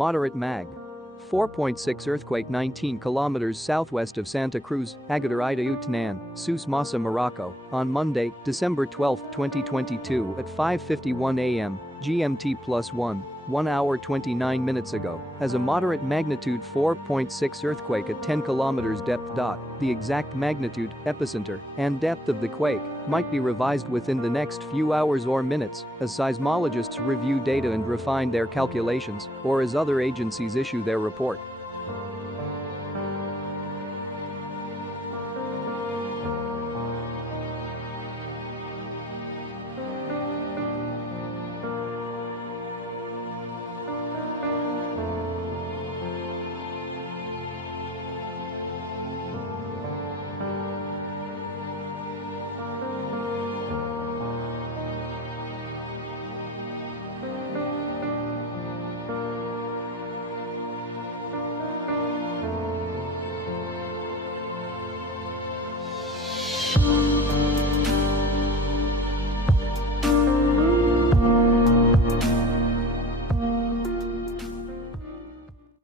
Moderate mag. 4.6 earthquake 19 kilometers southwest of Santa Cruz, Agadir-Ida-ou-Tnan, Souss-Massa, Morocco, on Monday, December 12, 2022 at 5:51 a.m. GMT +1 hour 29 minutes ago, has a moderate magnitude 4.6 earthquake at 10 kilometers depth. The exact magnitude, epicenter, and depth of the quake might be revised within the next few hours or minutes as seismologists review data and refine their calculations, or as other agencies issue their report.